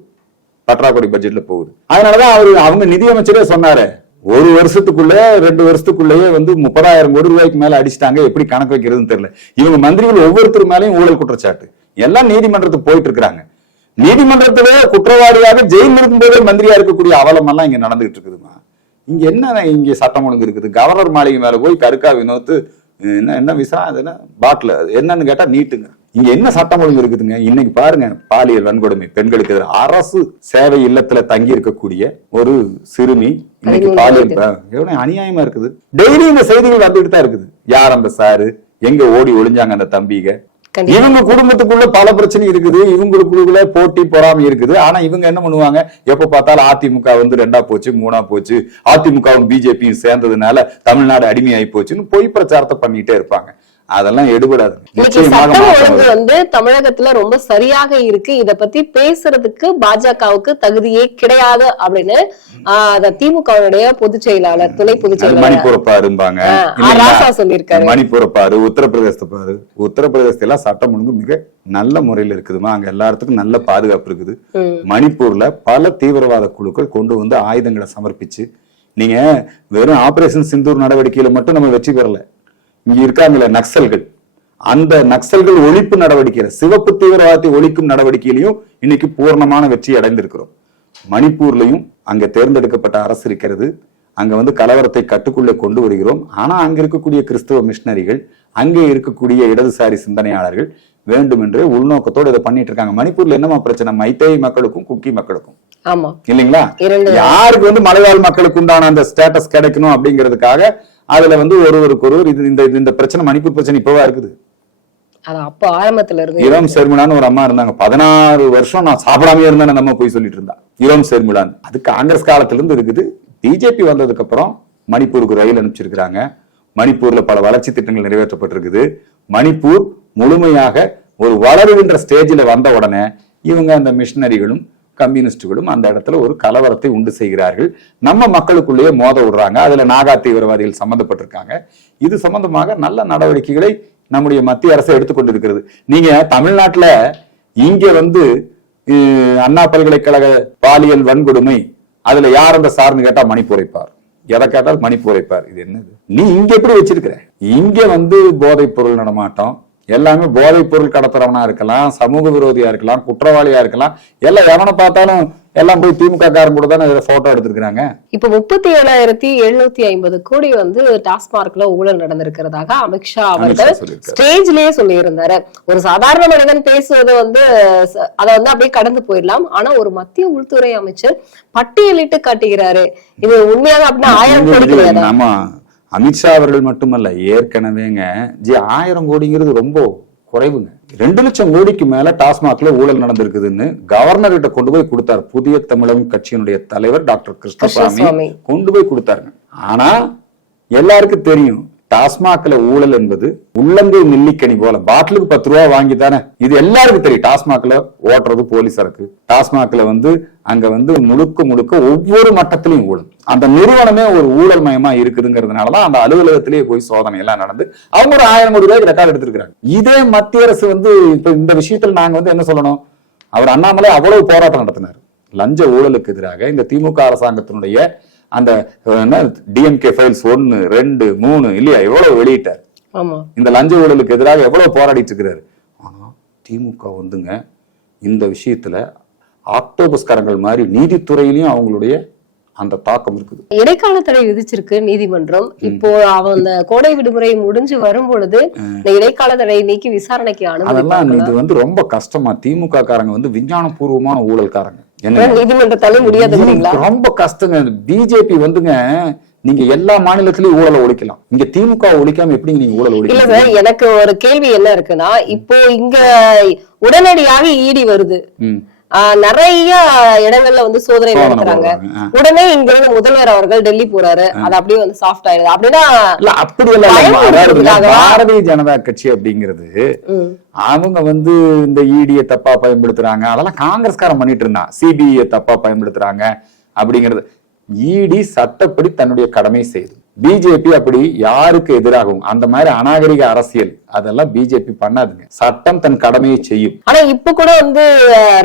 பற்றாக்குறை பட்ஜெட்ல போகுது. அதனாலதான் அவரு அவங்க நிதியமைச்சரே சொன்னாரு. ஒரு வருஷத்துக்குள்ள ரெண்டு வருஷத்துக்குள்ளேயே வந்து முப்பதாயிரம் கோடி ரூபாய்க்கு மேல அடிச்சிட்டாங்க. எப்படி கணக்கு வைக்கிறதுன்னு தெரியல. இவங்க மந்திரிகள் ஒவ்வொருத்தர் மேலயும் ஊழல் குற்றச்சாட்டு. எல்லாம் நீதிமன்றத்துக்கு போயிட்டு இருக்காங்க நீதிமன்றத்திலே குற்றவாளியாக ஜெயில் இருக்கும்போதே மந்திரியா இருக்கக்கூடிய அவலம் எல்லாம் இங்க நடந்துகிட்டு இருக்குதுமா? இங்க என்ன இங்க சட்டம் ஒழுங்கு இருக்குது? கவர்னர் மாளிகை மேல போய் கருக்கா வினோத்து என்ன என்ன விசா? அது என்ன? பாட்டில்? என்னன்னு கேட்டா நீட்டுங்க. இங்க என்ன சட்டம் ஒழுங்கு இருக்குதுங்க? இன்னைக்கு பாருங்க பாலியல் வன்கொடுமை பெண்களுக்கு எதிராக அரசு சேவை இல்லத்துல தங்கி இருக்கக்கூடிய ஒரு சிறுமி இன்னைக்கு பாலியல் எவ்வளவு அநியாயமா இருக்குது? டெய்லி இந்த செய்திகள் வந்துட்டு தான் இருக்குது. யார் அந்த சாரு? எங்க ஓடி ஒளிஞ்சாங்க அந்த தம்பிக. இவங்க குடும்பத்துக்குள்ள பல பிரச்சனை இருக்குது. இவங்களுக்குள்ள போட்டி பொறாமை இருக்குது. ஆனா இவங்க என்ன பண்ணுவாங்க? எப்ப பார்த்தாலும் அதிமுக வந்து ரெண்டா போச்சு மூணா போச்சு. அதிமுகவும் பிஜேபியும் சேர்ந்ததுனால தமிழ்நாடு அடிமையாயி போச்சுன்னு பொய் பிரச்சாரத்தை பண்ணிட்டே இருப்பாங்க. அதெல்லாம் எடுபடாது சட்டம் ஒழுங்கு. வந்து தமிழகத்துல ரொம்ப சரியாக இருக்கு இத பத்தி பேசுறதுக்கு பாஜகவுக்கு தகுதியே கிடையாது அப்படின்னு அத திமுகவுடைய பொதுச் செயலாளர் துணை பொதுச் செயலாளர் மணிப்பூரை பாரும்பாங்க ஆ, ஆ, இல்லைங்களா? ராசா சொல்லியிருக்காரு. மணிப்பூரை பாரு உத்தரப்பிரதேசத்தை பாரு உத்தரப்பிரதேசத்துல எல்லாம் சட்டம் ஒழுங்கு மிக நல்ல முறையில் இருக்குதுமா அங்க எல்லாத்துக்கும் நல்ல பாதுகாப்பு இருக்குது. மணிப்பூர்ல பல தீவிரவாத குழுக்கள் கொண்டு வந்து ஆயுதங்களை சமர்ப்பிச்சு நீங்க வெறும் ஆபரேஷன் சிந்தூர் நடவடிக்கையில மட்டும் நம்ம வெற்றி பெறல இங்க இருக்காங்கல்ல நக்சல்கள். அந்த நக்சல்கள் ஒழிப்பு நடவடிக்கையில சிவப்பு தீவிரவாதத்தை ஒழிக்கும் நடவடிக்கையிலையும் இன்னைக்கு பூர்ணமான வெற்றி அடைந்திருக்கிறோம். மணிப்பூர்லயும் அங்க தேர்ந்தெடுக்கப்பட்ட அரசு இருக்கிறது. அங்க வந்து கலவரத்தை கட்டுக்குள்ளே கொண்டு வருகிறோம். ஆனா அங்க இருக்கக்கூடிய கிறிஸ்தவ மிஷினரிகள் அங்கே இருக்கக்கூடிய இடதுசாரி சிந்தனையாளர்கள் வேண்டுமென்றே உள்நோக்கத்தோடு இதை பண்ணிட்டு இருக்காங்க. மணிப்பூர்ல என்னமா பிரச்சனை? மைத்தேய் மக்களுக்கும் குக்கி மக்களுக்கும். இல்லைங்களா? யாருக்கு வந்து மலைவாழ் மக்களுக்கு உண்டான அந்த ஸ்டேட்டஸ் கிடைக்கணும் அப்படிங்கிறதுக்காக அதுல வந்து ஒருவருக்கு ஒருவர் இது இந்த இந்த பிரச்சனை மணிப்பூர் பிரச்சனை இப்பவா இருக்குது. அது அப்ப ஆரம்பத்துல இருந்து இரோம் செர்மிளான்னு ஒரு அம்மா இருந்தாங்க. பதினாறு வருஷம் நான் சாப்பிடாம இருந்தேன் அந்த அம்மா போய் சொல்லிட்டு இருந்தா. இரோம் செர்மிளான் அது காங்கிரஸ் காலத்துல இருந்து இருக்குது. பிஜேபி வந்ததுக்கு அப்புறம் மணிப்பூருக்கு ரயில் அனுப்பிச்சிருக்கிறாங்க. மணிப்பூர்ல பல வளர்ச்சி திட்டங்கள் நிறைவேற்றப்பட்டிருக்குது. மணிப்பூர் முழுமையாக ஒரு வளருகின்ற ஸ்டேஜில் வந்த உடனே இவங்க அந்த மிஷனரிகளும் கம்யூனிஸ்டுகளும் அந்த இடத்துல ஒரு கலவரத்தை உண்டு செய்கிறார்கள். நம்ம மக்களுக்குள்ளேயே மோத விடுறாங்க. அதுல நாகா தீவிரவாதிகள் சம்பந்தப்பட்டிருக்காங்க இது சம்பந்தமாக நல்ல நடவடிக்கைகளை நம்முடைய மத்திய அரசு எடுத்துக்கொண்டிருக்கிறது. நீங்க தமிழ்நாட்டுல இங்க வந்து அண்ணா பல்கலைக்கழக பாலியல் வன்கொடுமை அதுல யார் அந்த சார்னு கேட்டா மணிப்புரைப்பார் எதை கேட்டால் மணி புரைப்பார். இது என்னது? நீ இங்க எப்படி வச்சிருக்கிற? இங்க வந்து போதைப் பொருள் நடமாட்டம் எல்லாமே போதைப் பொருள் கடத்துறவனா இருக்கலாம் சமூக விரோதியா இருக்கலாம் குற்றவாளியா இருக்கலாம். எல்லாம் எவனை பார்த்தாலும் எல்லாம் போய் திமுக காரன் கூட தானே போட்டோ எடுத்திருக்கிறாங்க. இப்ப முப்பத்தி ஏழாயிரத்தி எழுநூத்தி ஐம்பது கோடி வந்து டாஸ்மார்க்ல ஊழல் நடந்திருக்கிறதாக அமித்ஷா அவர்கள். ஸ்டேஜ்லயே சொல்லியிருந்தாரு. ஒரு சாதாரண மனிதன் பேசுவது வந்து அதை வந்து அப்படியே கடந்து போயிடலாம். ஆனா ஒரு மத்திய உள்துறை அமைச்சர் பட்டியலிட்டு காட்டுகிறாரு. இது உண்மையாக அப்படின்னா ஆயிரம் கோடி கிடையாதா ஆமா. அமித்ஷா அவர்கள் மட்டுமல்ல ஏற்கனவேங்க ஜி ஆயிரம் கோடிங்கிறது ரொம்ப குறைவுங்க. ரெண்டு லட்சம் கோடிக்கு மேல டாஸ்மாக்ல ஊழல் நடந்திருக்குதுன்னு கவர்னர் கிட்ட கொண்டு போய் கொடுத்தார். புதிய தமிழகம் கட்சியினுடைய தலைவர் டாக்டர் கிருஷ்ணசாமி. கொண்டு போய் கொடுத்தாருங்க. ஆனா எல்லாருக்கும் தெரியும் டாஸ்மாக்ல ஊழல் என்பது உள்ளங்கை நெல்லிக்கணி போல. பாட்டிலுக்கு பத்து ரூபா வாங்கி தானே? இது எல்லாருக்கும் தெரியும். டாஸ்மாக்ல ஓட்டுறது போலீஸ் சரக்கு. டாஸ்மாக்ல வந்து அங்க வந்து முழுக்க முழுக்க ஒவ்வொரு மட்டத்திலையும் ஊழல். அந்த நிறுவனமே ஒரு ஊழல் மயமா இருக்குதுங்கிறதுனாலதான் அந்த அலுவலகத்திலேயே போய் சோதனை எல்லாம் நடந்து அவங்க ஒரு ஆயிரம் கோடி ரூபாய்க்கு ரெக்கார்ட் எடுத்திருக்காங்க இதே மத்திய அரசு வந்து இப்ப இந்த விஷயத்துல நாங்க வந்து என்ன சொல்லணும்? அவர் அண்ணாமலை அவ்வளவு போராட்டம் நடத்தினார். லஞ்ச ஊழலுக்கு எதிராக இந்த திமுக அரசாங்கத்தினுடைய அந்த டிஎம்கே ஃபைல்ஸ் ஒன்னு ரெண்டு மூணு இல்லையா? எவ்வளவு வெளியிட்டார்? இந்த லஞ்ச ஊழலுக்கு எதிராக எவ்வளவு போராடிட்டு இருக்கிறாரு ஆனா திமுக வந்துங்க இந்த விஷயத்துல ஆக்டோபஸ்காரங்கள் மாதிரி நீதித்துறையிலயும் அவங்களுடைய அந்த தாக்கம் இருக்குது. இடைக்கால தடை விதிச்சிருக்கு நீதிமன்றம். இப்போ அவன் அந்த கோடை விடுமுறை முடிஞ்சு வரும் பொழுது இந்த இடைக்கால தடை நீக்கி விசாரணைக்கு அதெல்லாம் அனுமதி இது வந்து ரொம்ப கஷ்டமா. திமுக காரங்க வந்து விஞ்ஞானபூர்வமான ஊழல்காரங்க. என்ன நீதிமன்றத்தாலே முடியாதுங்கிறீங்களா? ரொம்ப கஷ்டங்க. பிஜேபி வந்துங்க நீங்க எல்லா மாநிலத்திலயும் ஊழலை ஒழிக்கலாம். இங்க திமுக ஒழிக்காம எப்படி நீங்க ஊழல் இல்ல ஒழிக்கலாம் சார் எனக்கு ஒரு கேள்வி என்ன இருக்குன்னா இப்போ இங்க உடனடியாக ஈடி வருது. நிறைய இடங்கள்ல வந்து சோதனை நடத்துறாங்க. உடனே இங்க இருந்து முதல்வர் அவர்கள் டெல்லி போறாரு. அது அப்படியே வந்து சாஃப்ட் ஆயிடுது. அப்படின்னா அப்படி? பாரதிய ஜனதா கட்சி அப்படிங்கிறது அவங்க வந்து இந்த இடிய தப்பா பயன்படுத்துறாங்க. அதெல்லாம் காங்கிரஸ்காரன் பண்ணிட்டு இருந்தான். சிபிஐ தப்பா பயன்படுத்துறாங்க அப்படிங்கிறது. இடி சட்டப்படி தன்னுடைய கடமை செய்யுது. பிஜேபி அப்படி யாருக்கு எதிராகவும் அந்த மாதிரி அநாகரிக அரசியல் அதெல்லாம் பிஜேபி பண்ணாதுங்க. சட்டம் தன் கடமையை செய்யும். ஆனா இப்ப கூட வந்து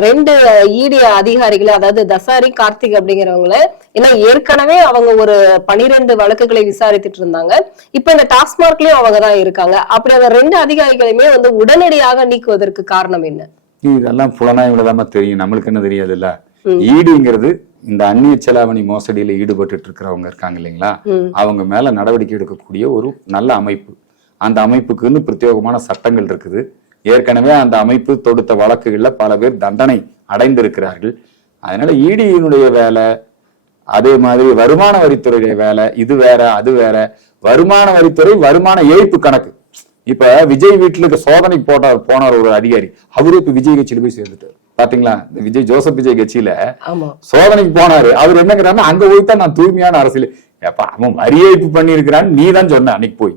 ரெண்டு ஈடி அதிகாரிகள் அதாவது தசாரி கார்த்திக் அப்படிங்கிறவங்கள ஏன்னா ஏற்கனவே அவங்க ஒரு பனிரெண்டு வழக்குகளை விசாரித்துட்டு இருந்தாங்க. இப்ப இந்த டாஸ்மார்க்லயும் அவங்க தான் இருக்காங்க. அப்படி அந்த ரெண்டு அதிகாரிகளையுமே வந்து உடனடியாக நீக்குவதற்கு காரணம் என்ன? இதெல்லாம் புலனாய்வுல தான் தெரியும். நம்மளுக்கு என்ன தெரியாதுல்ல? ஈடுங்கிறது இந்த அந்நிய செலாவணி மோசடியில ஈடுபட்டு இருக்கிறவங்க இருக்காங்க இல்லைங்களா. அவங்க மேல நடவடிக்கை எடுக்கக்கூடிய ஒரு நல்ல அமைப்பு. அந்த அமைப்புக்குன்னு பிரத்யேகமான சட்டங்கள் இருக்குது. ஏற்கனவே அந்த அமைப்பு தொடுத்த வழக்குகள்ல பல பேர் தண்டனை அடைந்திருக்கிறார்கள். அதனால ஈடியினுடைய வேலை அதே மாதிரி வருமான வரித்துறையுடைய வேலை இது வேற அது வேற. வருமான வரித்துறை வருமான ஏய்ப்பு கணக்கு. இப்ப விஜய் வீட்டுல சோதனை போட்டார் போனார் ஒரு அதிகாரி. அவரு இப்ப விஜய் கட்சியில போய் சேர்ந்துட்டார். பாத்தீங்களா? இந்த விஜய் ஜோசப் விஜய் கட்சியில சோதனைக்கு போனாரு. அவர் என்ன கேட்டாருன்னா அங்க போய் தான் நான் தூய்மையான அரசியல் ஏப்பா அவன் வரி ஏய்ப்பு பண்ணியிருக்கிறான்னு நீ தான் சொன்ன அன்னைக்கு போய்.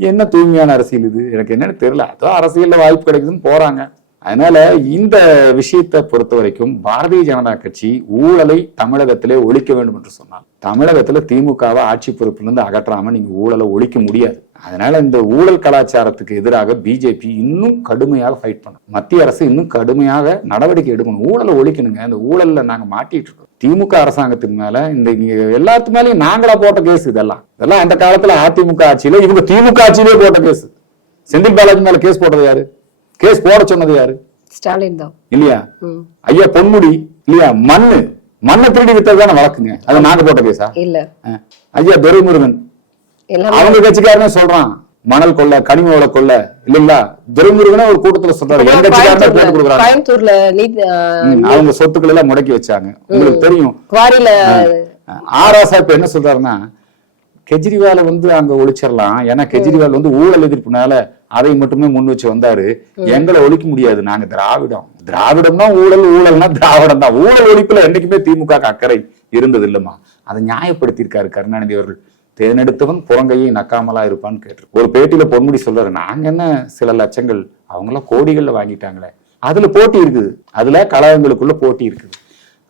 என்ன தூய்மையான அரசியல் இது? எனக்கு என்னன்னு தெரியல. அதோ அரசியல்ல வாய்ப்பு கிடைக்குதுன்னு போறாங்க. அதனால இந்த விஷயத்தை பொறுத்த வரைக்கும் பாரதிய ஜனதா கட்சி ஊழலை தமிழகத்திலே ஒழிக்க வேண்டும் என்று சொன்னால் தமிழகத்துல திமுகவை ஆட்சி பொறுப்பிலிருந்து அகற்றாம நீங்க ஊழலை ஒழிக்க முடியாது. அதனால இந்த ஊழல் கலாச்சாரத்துக்கு எதிராக பிஜேபி இன்னும் கடுமையாக ஃபைட் பண்ணும். மத்திய அரசு இன்னும் கடுமையாக நடவடிக்கை எடுக்கணும். ஊழலை ஒழிக்கணுங்க. இந்த ஊழல்ல நாங்க மாட்டிட்டு இருக்கோம். திமுக அரசாங்கத்தின் மேல இந்த எல்லாத்து மேலயும் நாங்களா போட்ட கேஸ் இதெல்லாம். இதெல்லாம் அந்த காலத்துல அதிமுக ஆட்சியில இவங்க திமுக ஆட்சியிலே போட்ட கேஸ் செந்தில் பாலாஜி மேல கேஸ் போட்டது யாரு? கேஸ் போட சொன்னது யாரு? ஸ்டாலின் தான். இல்லையா. ஐயா பொன்முடி இல்லையா? மண்ணு. மண்ணை திருடி வித்தது தானே வழக்குங்க. அது நாங்க போட்ட கேஸா? இல்ல. ஐயா துரைமுருகன். அவங்க கட்சிக்காரனே சொல்றான். மணல் கொள்ள கனிம வள கொள்ள இல்லைங்களா? துரைமுருகனே ஒரு கூட்டத்துல சொல்றாரு. எங்க கட்சிக்காரனே கொடுக்குறாங்க. அவங்க சொத்துக்கள் எல்லாம் முடக்கி வச்சாங்க. உங்களுக்கு தெரியும். ஆராசா இப்ப என்ன சொல்றாருன்னா கெஜ்ரிவால வந்து அங்க ஒழிச்சிடலாம் ஏன்னா கெஜ்ரிவால் வந்து ஊழல் எதிர்ப்புனால அதை மட்டுமே முன் வச்சு வந்தாரு. எங்களை ஒழிக்க முடியாது. நாங்க திராவிடம். திராவிடம்னா ஊழல் ஊழல்னா திராவிடம் தான். ஊழல் ஒழிப்புல என்னைக்குமே திமுக க்கு அக்கறை இருந்தது இல்லம்மா அதை நியாயப்படுத்தியிருக்காரு கருணாநிதி அவர்கள். தேர்ந்தெடுத்தவன் புறங்கையை நக்காமலா இருப்பான்னு கேட்டு ஒரு பேட்டியில பொன்முடி சொல்றாரு நாங்க என்ன சில லட்சங்கள்? அவங்களாம் கோடிகள்ல வாங்கிட்டாங்களே. அதுல போட்டி இருக்குது. அதுல கழகங்களுக்குள்ள போட்டி இருக்குது.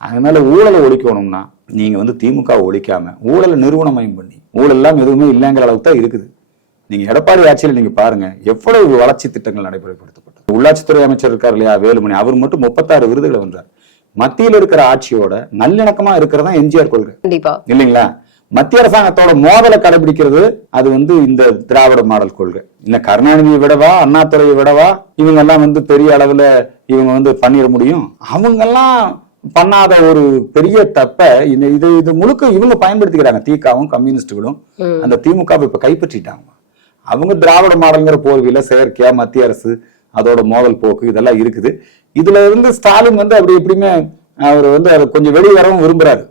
அதனால ஊழலை ஒழிக்கணும்னா நீங்க வந்து திமுக ஒழிக்காம ஊழலை நிறுவனமயம் பண்ணி ஊழல் எல்லாம் எதுவுமே இல்லைங்கிற அளவுக்கு தான் இருக்குது. நீங்க எடப்பாடி ஆட்சியில் நீங்க பாருங்க எவ்வளவு வளர்ச்சி திட்டங்கள் நடைமுறைப்படுத்தப்பட்டது. உள்ளாட்சித்துறை அமைச்சர் இருக்கார் இல்லையா வேலுமணி அவர் மட்டும் முப்பத்தாறு விருதுகளை வென்றார். மத்தியில் இருக்கிற ஆட்சியோட நல்லிணக்கமா இருக்கிறதா எம்ஜிஆர் கொள்கை. கண்டிப்பா. இல்லைங்களா? மத்திய அரசாங்கத்தோட மோதலை கடைபிடிக்கிறது அது வந்து இந்த திராவிட மாடல் கொள்கை. இந்த கருணாநிதியை விடவா அண்ணாதுரையை விடவா இவங்க எல்லாம் வந்து பெரிய அளவுல இவங்க வந்து பண்ணிட முடியும். அவங்க எல்லாம் பண்ணாத ஒரு பெரிய தப்ப இது இது முழுக்க இவங்க பயன்படுத்திக்கிறாங்க. திகாவும் கம்யூனிஸ்டுகளும். அந்த திமுகவை இப்ப கைப்பற்றிட்டாங்க. அவங்க திராவிட மாடல்ங்கிற போர்வையில செயற்கையா மத்திய அரசு அதோட மோதல் போக்கு இதெல்லாம் இருக்குது. இதுல இருந்து ஸ்டாலின் வந்து அப்படி எப்படியுமே அவர் வந்து அதை கொஞ்சம் வெளியே வரவும் விரும்புறாரு.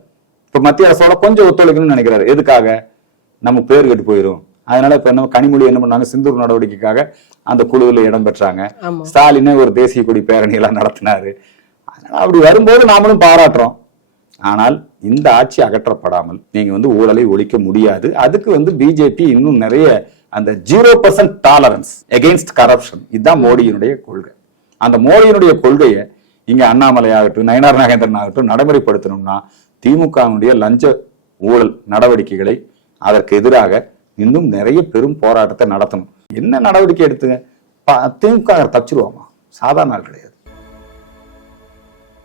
இப்ப மத்திய அரசோட கொஞ்சம் ஒத்துழைக்கணும்னு நினைக்கிறாரு. எதுக்காக? நம்ம பேர் கெட்டு போயிரும். அதனால இப்ப என்ன கனிமொழி என்ன பண்ணாங்க? சிந்தூர் நடவடிக்கைக்காக அந்த குழுவில் இடம் பெற்றாங்க. ஸ்டாலினே ஒரு தேசிய கொடி பேரணி எல்லாம் நடத்தினாரு. அப்படி வரும்போது நாமளும் பாராட்டுறோம். ஆனால் இந்த ஆட்சி அகற்றப்படாமல் நீங்க வந்து ஊழலை ஒழிக்க முடியாது. அதுக்கு வந்து பிஜேபி இன்னும் நிறைய அந்த zero percent tolerance against corruption இதுதான் மோடியினுடைய கொள்கை. அந்த மோடியினுடைய கொள்கையை இங்க அண்ணாமலை ஆகட்டும் நயனார் நாகேந்திரன் ஆகட்டும் நடைமுறைப்படுத்தணும்னா திமுகவினுடைய லஞ்ச ஊழல் நடவடிக்கைகளை அதற்கு எதிராக இன்னும் நிறைய பெரும் போராட்டத்தை நடத்தணும். என்ன நடவடிக்கை எடுத்துங்க? திமுக தப்பிச்சிருவாமா? சாதாரண ஆள் கிடையாது.